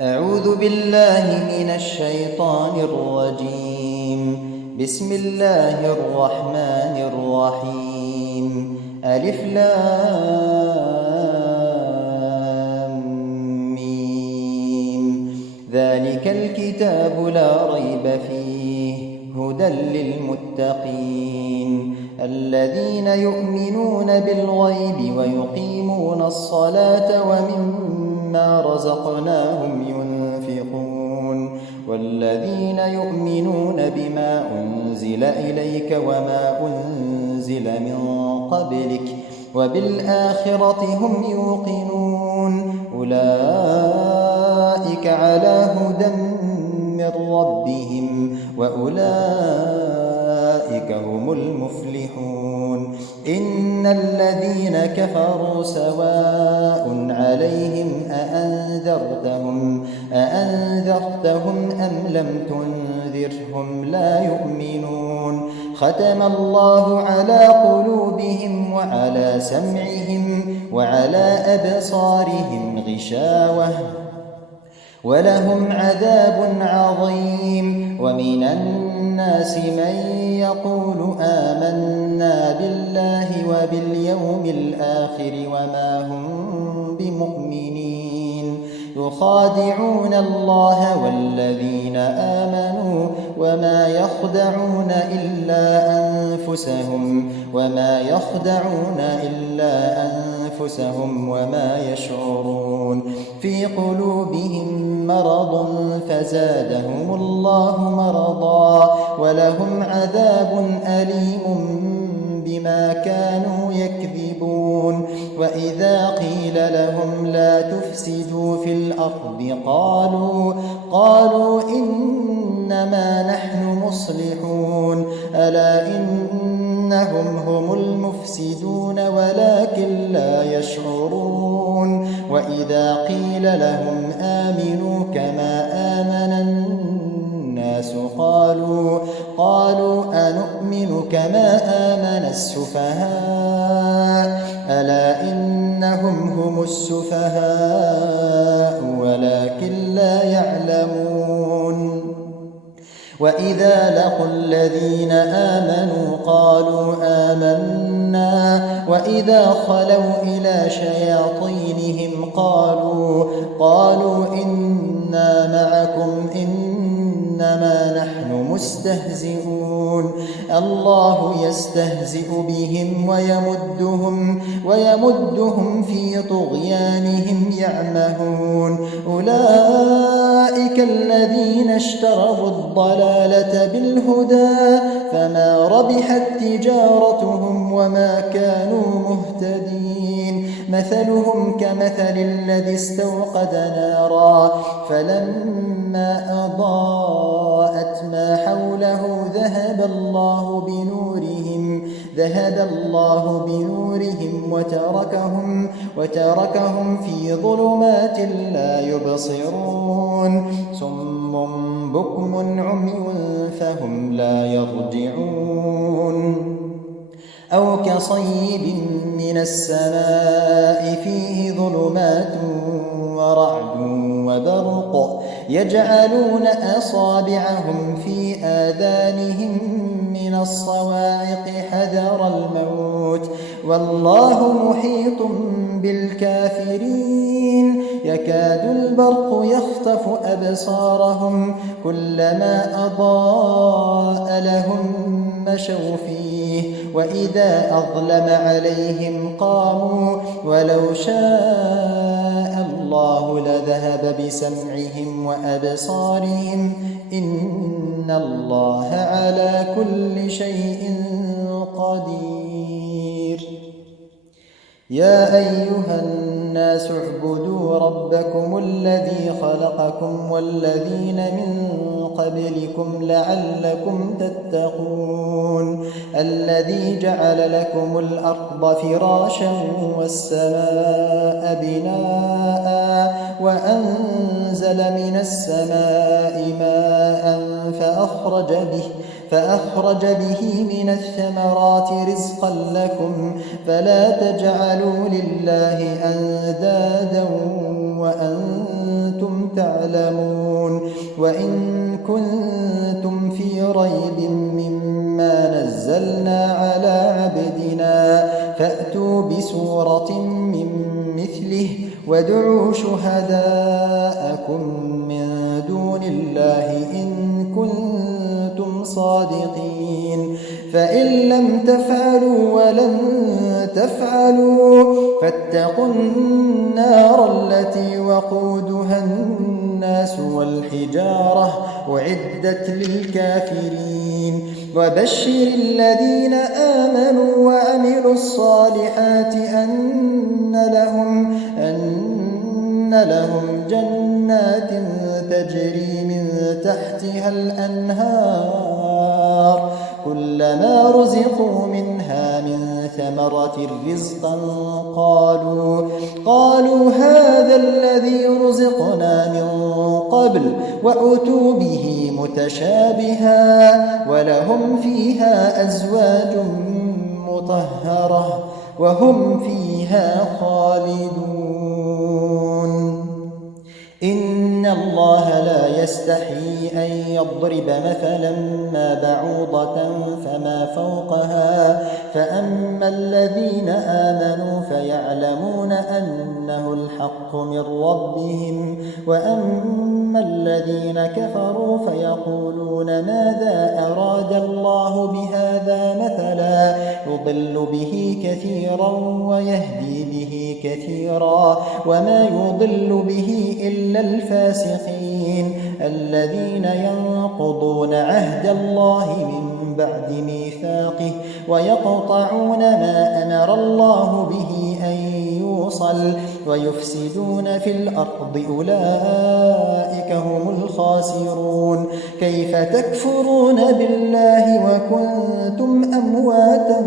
أعوذ بالله من الشيطان الرجيم. بسم الله الرحمن الرحيم. ألف لام ميم. ذلك الكتاب لا ريب فيه هدى للمتقين الذين يؤمنون بالغيب ويقيمون الصلاة ومما رزقناهم ينفقون والذين يؤمنون بما أنزل إليك وما أنزل من قبلك وبالآخرة هم يوقنون أولئك على هدى من ربهم وأولئك هم المفلحون. إن الذين كفروا سواء عليهم أأنذرتهم أم لم تنذرهم لا يؤمنون. ختم الله على قلوبهم وعلى سمعهم وعلى أبصارهم غشاوة ولهم عذاب عظيم. ومن الناس من يقول آمنا بالله وباليوم الآخر وما هم بمؤمنين يخادعون الله والذين آمنوا وما يخدعون إلا أنفسهم وما يشعرون. في قلوبهم مرض فزادهم الله مرضا ولهم عذاب أليم بما كانوا يكذبون. وإذا قيل لهم لا تفسدوا في الأرض قالوا إنما نحن مصلحون ألا إنهم هم المفسدون ولكن لا يشعرون. وإذا قيل لهم آمنوا كما آمن الناس قالوا أنؤمن كما آمن السفهاء ألا إنهم هم السفهاء ولكن لا يعلمون. وإذا لقوا الذين آمنوا قالوا آمنا وإذا خلوا إلى شياطينهم قالوا إنا معكم إنما نحن مستهزئون. الله يستهزئ بهم ويمدهم في طغيانهم يعمهون. أولئك الذين اشتروا الضلالة بالهدى فما ربحت تجارتهم وما كانوا مهتدين. مثلهم كمثل الذي استوقد نارا فلما أضاءت ما حوله ذهب الله بنورهم وتركهم في ظلمات لا يبصرون. صم بكم عمي فهم لا يرجعون. أو كصيب من السماء فيه ظلمات ورعد وبرق يجعلون أصابعهم في آذانهم من الصواعق حذر الموت والله محيط بالكافرين. يكاد البرق يخطف أبصارهم كلما أضاء لهم مشوا فيه وإذا أظلم عليهم قاموا ولو شاء الله لذهب بسمعهم وأبصارهم إن الله على كل شيء قدير. يا أيها الناس اعبدوا ربكم الذي خلقكم والذين من قبلكم لعلكم تتقون. الذي جعل لكم الأرض فراشا والسماء بناء وأنزل من السماء ماء فأخرج به من الثمرات رزقا لكم فلا تجعلوا لله أندادا وأنتم تعلمون وإن كنتم في ريب مما نزلنا على عبدنا فأتوا بسورة من مثله وادعوا شهداءكم من دون الله إن كنتم صادقين فإن لم تفعلوا ولن تفعلوا فاتقوا النار التي وقودها الناس والحجارة أعدت للكافرين وبشر الذين آمنوا وعملوا الصالحات أن لهم جنات تجري من تحتها الأنهار كلما رزقوا منها من ثمرة رزقا قالوا هذا الذي رزقنا من قبل وأتوا به متشابها ولهم فيها أزواج مطهرة وهم فيها خالدون إن الله لا يستحيي أن يضرب مثلا ما بعوضة فما فوقها فأما الذين آمنوا فيعلمون أنه الحق من ربهم وأما الذين كفروا فيقولون ماذا أراد الله بهذا مثلا يضل به كثيرا ويهدي به كثيرا وما يضل به إلا الفاسقين الذين ينقضون عهد الله من بعد ميثاقه ويقطعون ما أمر الله به أن يوصل ويفسدون في الأرض أولئك هم الخاسرون كيف تكفرون بالله وكنتم أمواتا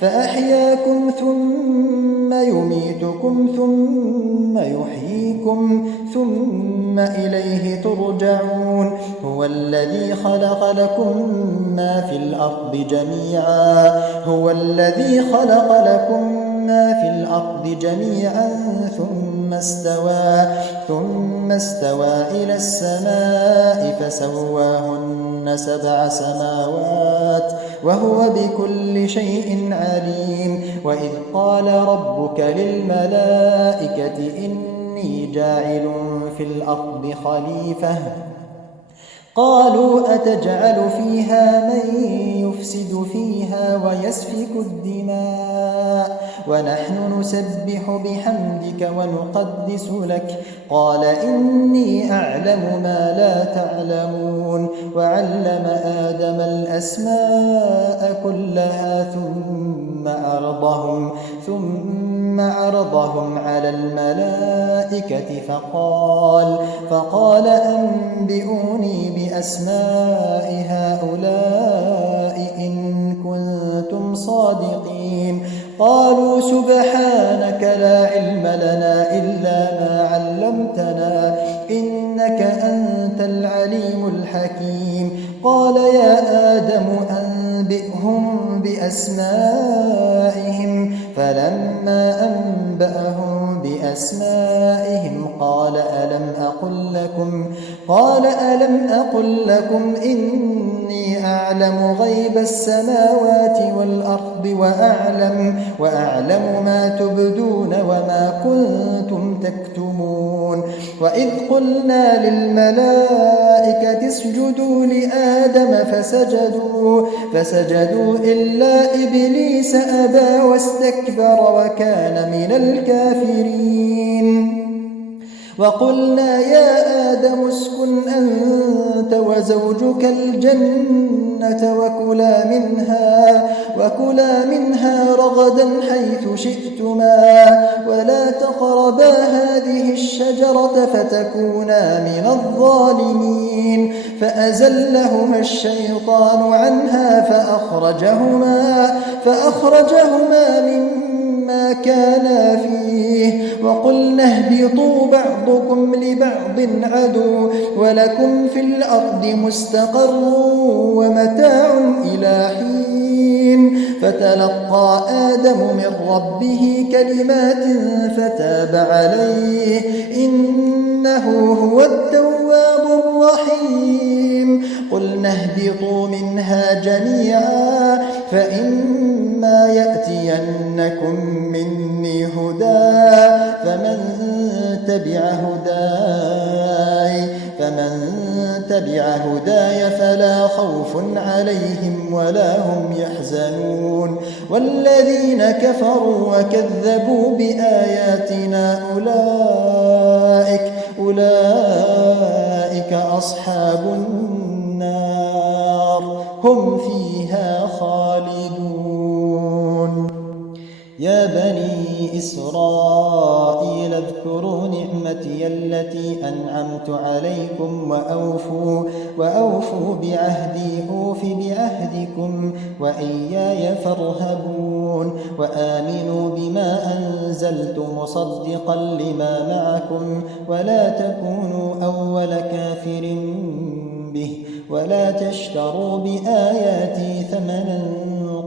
فأحياكم ثم يميتكم ثم يحييكم ثم إليه ترجعون هو الذي خلق لكم ما في الأرض جميعا ثم استوى إلى السماء فسواهن 7 سماوات وهو بكل شيء عليم وإذ قال ربك للملائكة إني جاعل في الأرض خليفة قالوا أتجعل فيها من يفسد فيها ويسفك الدماء ونحن نسبح بحمدك ونقدس لك قال إني أعلم ما لا تعلمون وعلم آدم الأسماء كلها ثم عرضهم على الملائكة فقال أنبئوني بأسماء هؤلاء إن كنتم صادقين قالوا سبحانك لا علم لنا إلا ما علمتنا إنك أنت العليم الحكيم قال يا آدم أنبئهم بأسمائهم فلما أنبأهم بأسمائهم قال ألم أقل لكم إني أعلم غيب السماوات والأرض وأعلم ما تبدون وما كنتم تكتمون وإذ قلنا للملائكة اسجدوا لآدم فسجدوا إلا إبليس أبى واستكبر وكان من الكافرين وقلنا يا آدم اسكن أنت وزوجك الجنة وكلا منها رغدا حيث شئتما ولا تقربا هذه الشجرة فتكونا من الظالمين فأزلهما الشيطان عنها فأخرجهما مما كانا فيه وقلنا اهبطوا بعضكم لبعض عدو ولكم في الأرض مستقر ومتاع إلى حين فتلقى آدم من ربه كلمات فتاب عليه اهبطوا منها جميعا فإما يأتينكم مني هدى فمن تبع هداي فلا خوف عليهم ولا هم يحزنون والذين كفروا وكذبوا بآياتنا أولئك أصحاب النار هم فيها خالدون. يا بني إسرائيل اذكروا نعمتي التي أنعمت عليكم وأوفوا بعهدي أوف بعهدكم وإياي فارهبون وآمنوا بما أنزلت مصدقا لما معكم ولا تكونوا أول كافر به ولا تشتروا بآياتي ثمنا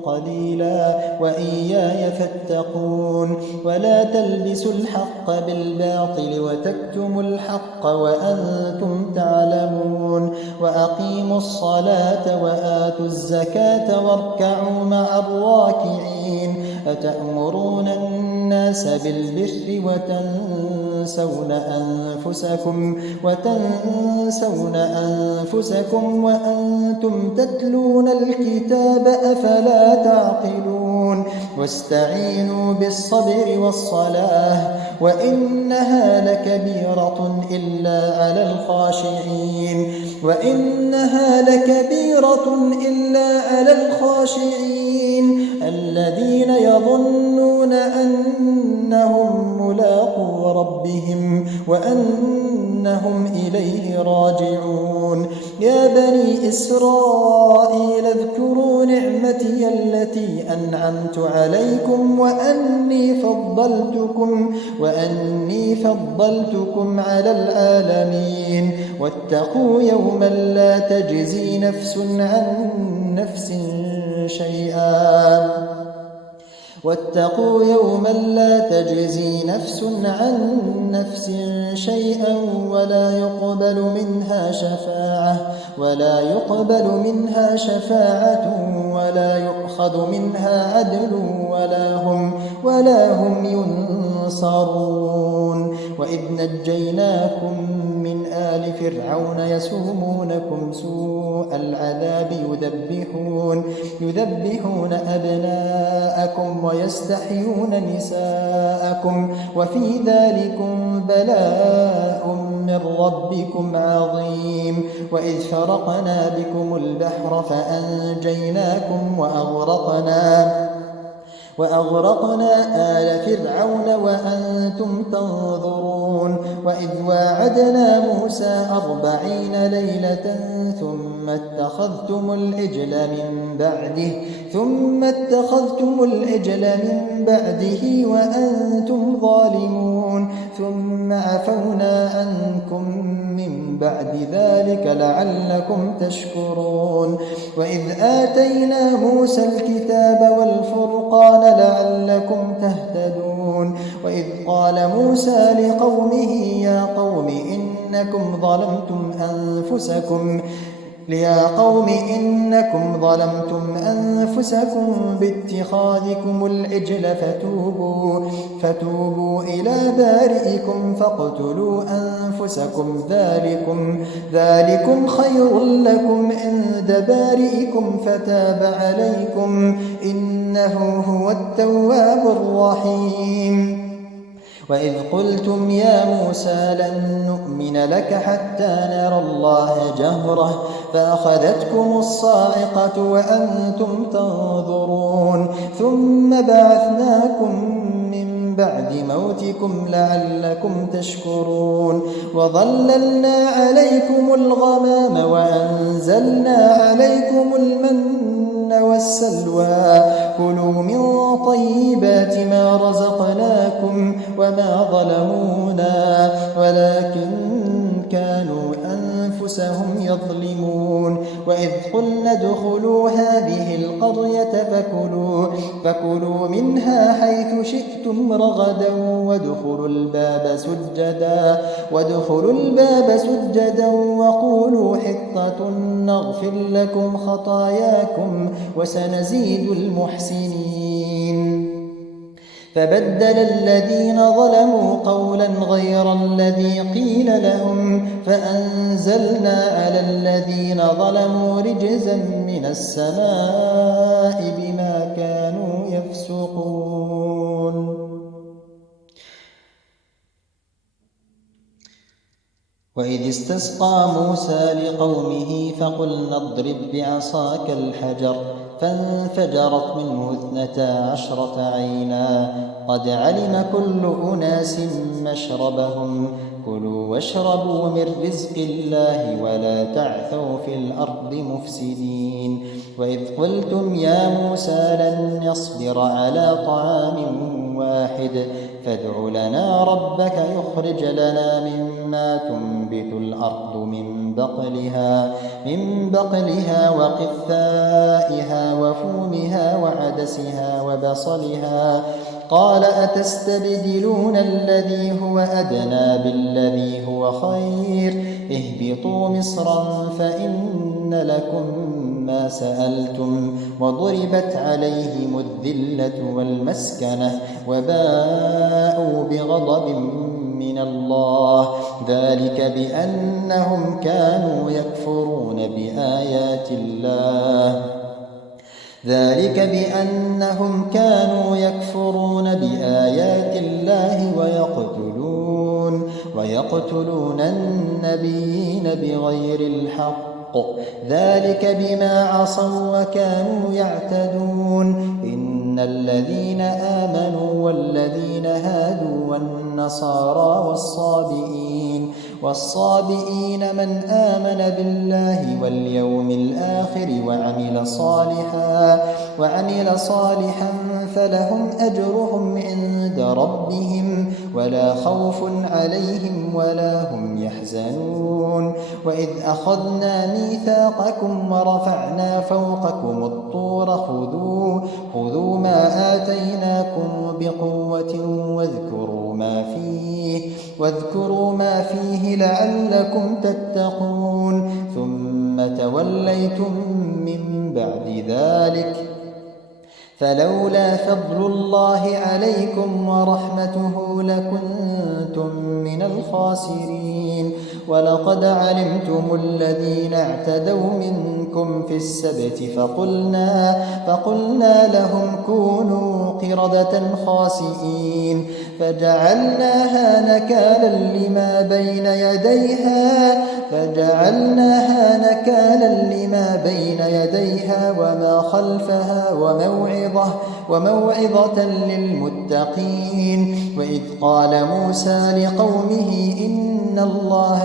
قليلا وإياي فاتقون ولا تلبسوا الحق بالباطل وتكتموا الحق وأنتم تعلمون وأقيموا الصلاة وآتوا الزكاة واركعوا مع الراكعين أتأمرون الناس بالبر وتنسون أنفسكم وأنتم تتلون الكتاب أفلا تعقلون واستعينوا بالصبر والصلاة وإنها لكبيرة إلا على الخاشعين الذين يظنون أنهم ملاقو ربهم وأنهم إليه راجعون. يا بني إسرائيل اذكروا نعمتي التي أنعمت عليكم وأني فضلتكم على العالمين واتقوا يوما لا تجزي نفس عن نفس شيئا ولا يقبل منها شفاعة ولا يؤخذ منها عدل ولا هم ينصرون. وإذ نجيناكم من آل فرعون يسومونكم سوء العذاب يذبحون أبناءكم ويستحيون نساءكم وفي ذلكم بلاء من ربكم عظيم. وإذ فرقنا بكم البحر فأنجيناكم وأغرقنا آل فرعون وأنتم تنظرون. وإذ واعدنا موسى 40 ليلة ثم اتخذتم العجل من بعده وأنتم ظالمون ثم عفونا عنكم من بعد ذلك لعلكم تشكرون. وإذ آتينا موسى الكتاب والفرقان لعلكم تهتدون. وإذ قال موسى لقومه يا قوم إنكم ظلمتم أنفسكم باتخاذكم العجل فتوبوا إلى بارئكم فاقتلوا أنفسكم ذلكم خير لكم عند بارئكم فتاب عليكم إنه هو التواب الرحيم. وإذ قلتم يا موسى لن نؤمن لك حتى نرى الله جهرة فأخذتكم الصاعقة وأنتم تنظرون ثم بعثناكم من بعد موتكم لعلكم تشكرون. وظللنا عليكم الغمام وأنزلنا عليكم المن والسلوى كلوا من طيبات ما رزقناكم وما ظلمونا ولكن كانوا أنفسهم يظلمون. وإذ قلنا ادخلوا هذه القرية فكلوا منها حيث شئتم رغدا وادخلوا الباب سجدا وقولوا حطة نغفر لكم خطاياكم وسنزيد المحسنين. فبدل الذين ظلموا قولا غير الذي قيل لهم فأنزلنا على الذين ظلموا رجزا من السماء بما كانوا يفسقون. وإذ استسقى موسى لقومه فقلنا اضرب بعصاك الحجر فانفجرت منه 12 عينا قد علم كل أناس مشربهم كلوا واشربوا من رزق الله ولا تعثوا في الأرض مفسدين. وإذ قلتم يا موسى لن نصبر على طعام واحد فادع لنا ربك يخرج لنا مما تنبت الأرض من بقلها وقثائها وفومها وعدسها وبصلها قال أتستبدلون الذي هو أدنى بالذي هو خير اهبطوا مصرا فإن لكم ما سألتم وضربت عليهم الذلة والمسكنة وباءوا بغضب من الله ذلك بأنهم كانوا يكفرون بآيات الله ويقتلون النبيين بغير الحق ذلك بما عصوا وكانوا يعتدون. إن الذين آمنوا والذين هادوا والنصارى والصابئين من آمن بالله واليوم الآخر وعمل صالحا فلهم أجرهم عند ربهم ولا خوف عليهم ولا هم يحزنون. وإذ أخذنا ميثاقكم ورفعنا فوقكم الطور خذوا ما آتيناكم بقوة واذكروا ما فيه لعلكم تتقون ثم توليتم من بعد ذلك فلولا فضل الله عليكم ورحمته لكنتم من الخاسرين. ولقد علمتم الذين اعتدوا منكم في السبت فقلنا لهم كونوا قردة خاسئين فجعلناها نكالا لما بين يديها وما خلفها وموعظة للمتقين. وإذ قال موسى لقومه إن الله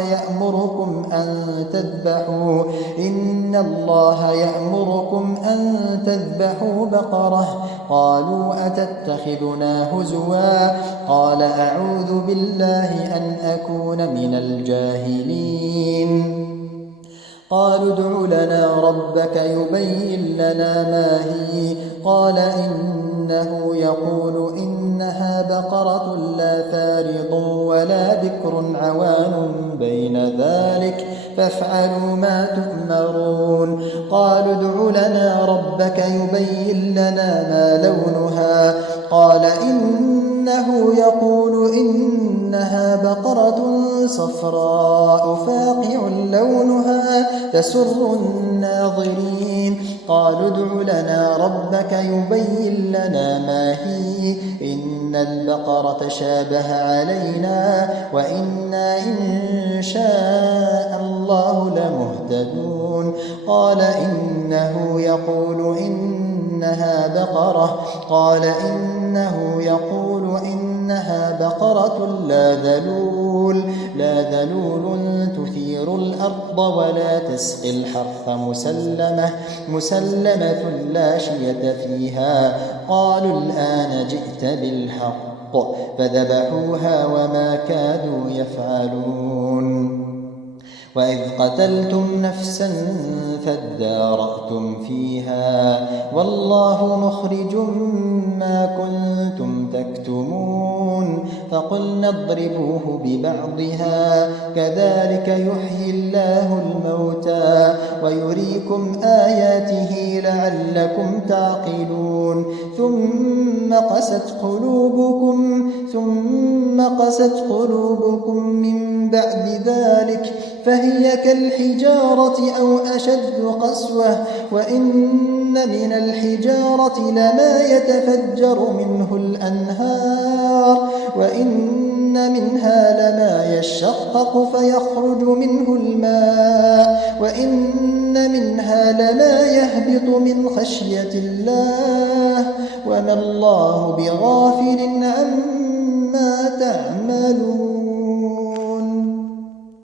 يأمركم أن تذبحوا بقرة قالوا أتتخذنا هزوا قال أعوذ بالله أن أكون من الجاهلين. قالوا ادع لنا ربك يبين لنا ما هي قال إنه يقول إنها بقرة لا فارض ولا بكر عوان بين ذلك فافعلوا ما تؤمرون. قالوا ادع لنا ربك يبين لنا ما لونها قال إنه يقول إنها بقرة صفراء فاقع لونها تسر الناظرين. قالوا ادع لنا ربك يبين لنا ما هي إن البقرة شابه علينا وإنا إن شاء الله لمهتدون. قال إنه يقول إنها بقرة لا ذلول تثير الأرض ولا تسقي الحرث مسلمة لا شية فيها. قالوا الآن جئت بالحق فذبحوها وما كادوا يفعلون. وإذ قتلتم نفسا فادارأتم فيها والله مخرج ما كنتم تكتمون فقلنا اضربوه ببعضها كذلك يحيي الله الموتى ويريكم آياته لعلكم تعقلون ثم قست قلوبكم من بعد ذلك فهي كالحجارة أو أشد قسوة وإن من الحجارة لما يتفجر منه الأنهار وإن منها لما يشقق فيخرج منه الماء وإن منها لما يهبط من خشية الله وما الله بغافل عما تعملون.